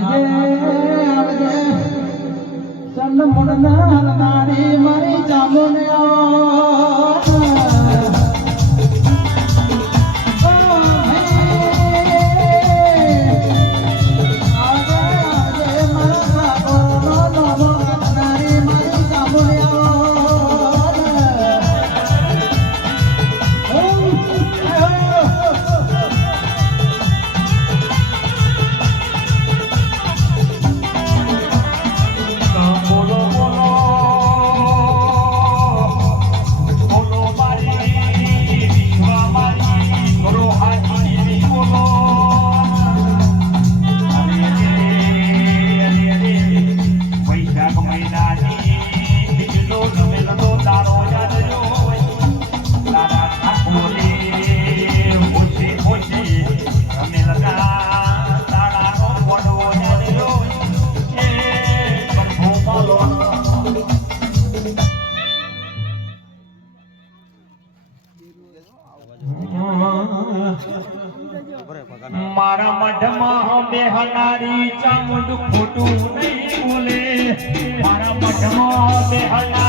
આવજે આવજે. સન્ન મુન ના હરનારી મારી આવો મારા મઢમાં બેહનારી ચામુંડ ખોટું નહીં બોલે. મારા મઢમાં બેહનારી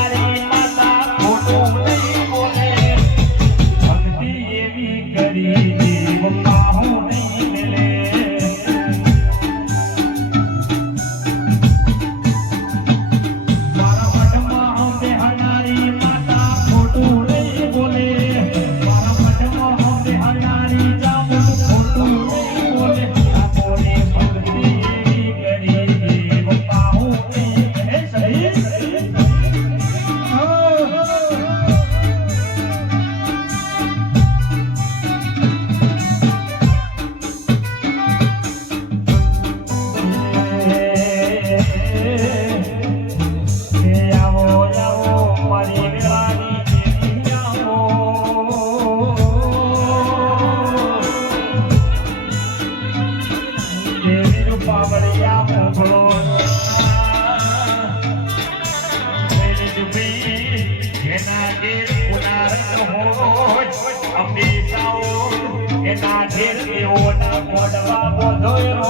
અમીસાઓ એના ઢેર એવો ના મોડવા બોધોય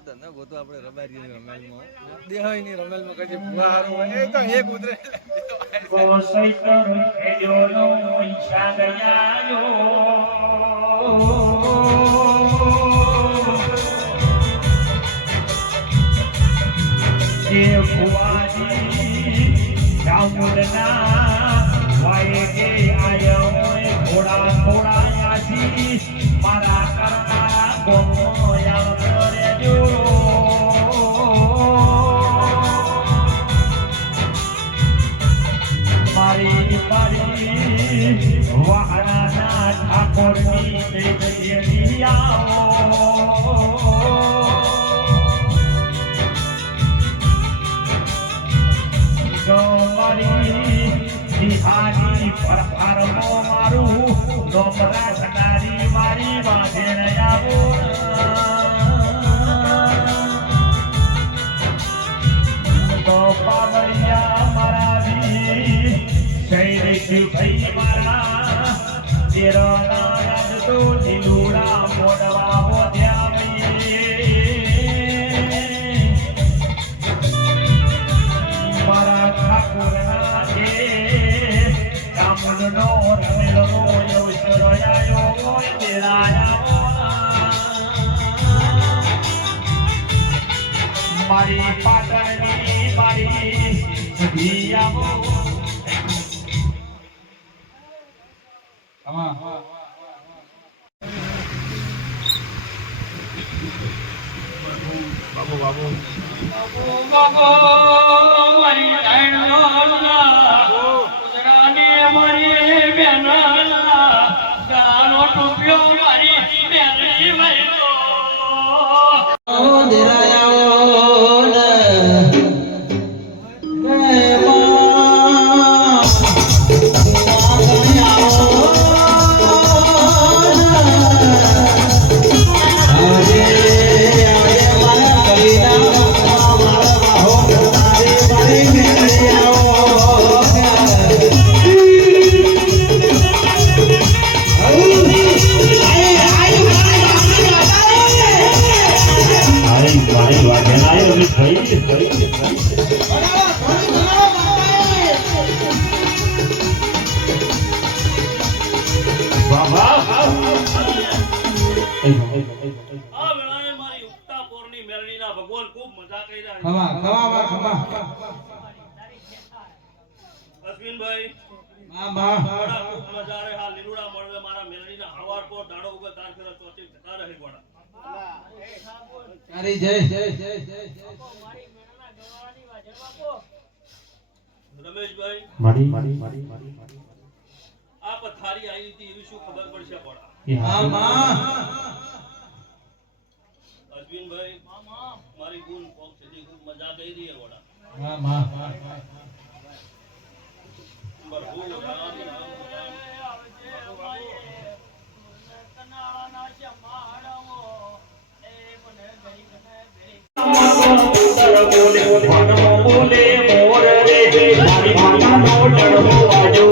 ભૂવા તો ન ગોતો આપણે રબારી રમેલમાં. દેહાઈ ની રમેલમાં કદી ભૂવા હારો હોય. એ તો એક ઉતરે. કોસઈ કર ખેડ્યો નો ઈશા ગયાયો ભુવાજી ચામુંડના મારી પાટણની મારી સધી આવો બાબો બાબો. બાબો મારી મારી બેન ગાનો ટોપિયો મારી બેન અશ્વિનભાઈ માં માં ગોળા ખૂબ મજા રે હા લીલુડા મળવે મારા મેરડીના હળવાળ પર દાડો ઉગે તાર ફેરા ચોથી જતા રહે ગોળા તારી જય. જય જય જય જય રમેશભાઈ મારી મારી મારી મારી. પથારી આવી હતી એવી શું ખબર પડશે ગોળા માં માં અશ્વિનભાઈ મારી ગુણ કોક સુધી ખૂબ મજા કરી રહી છે ગોળા માં માં બોલે બોલે મોર રે મારી માતાનો ડળવો વાજો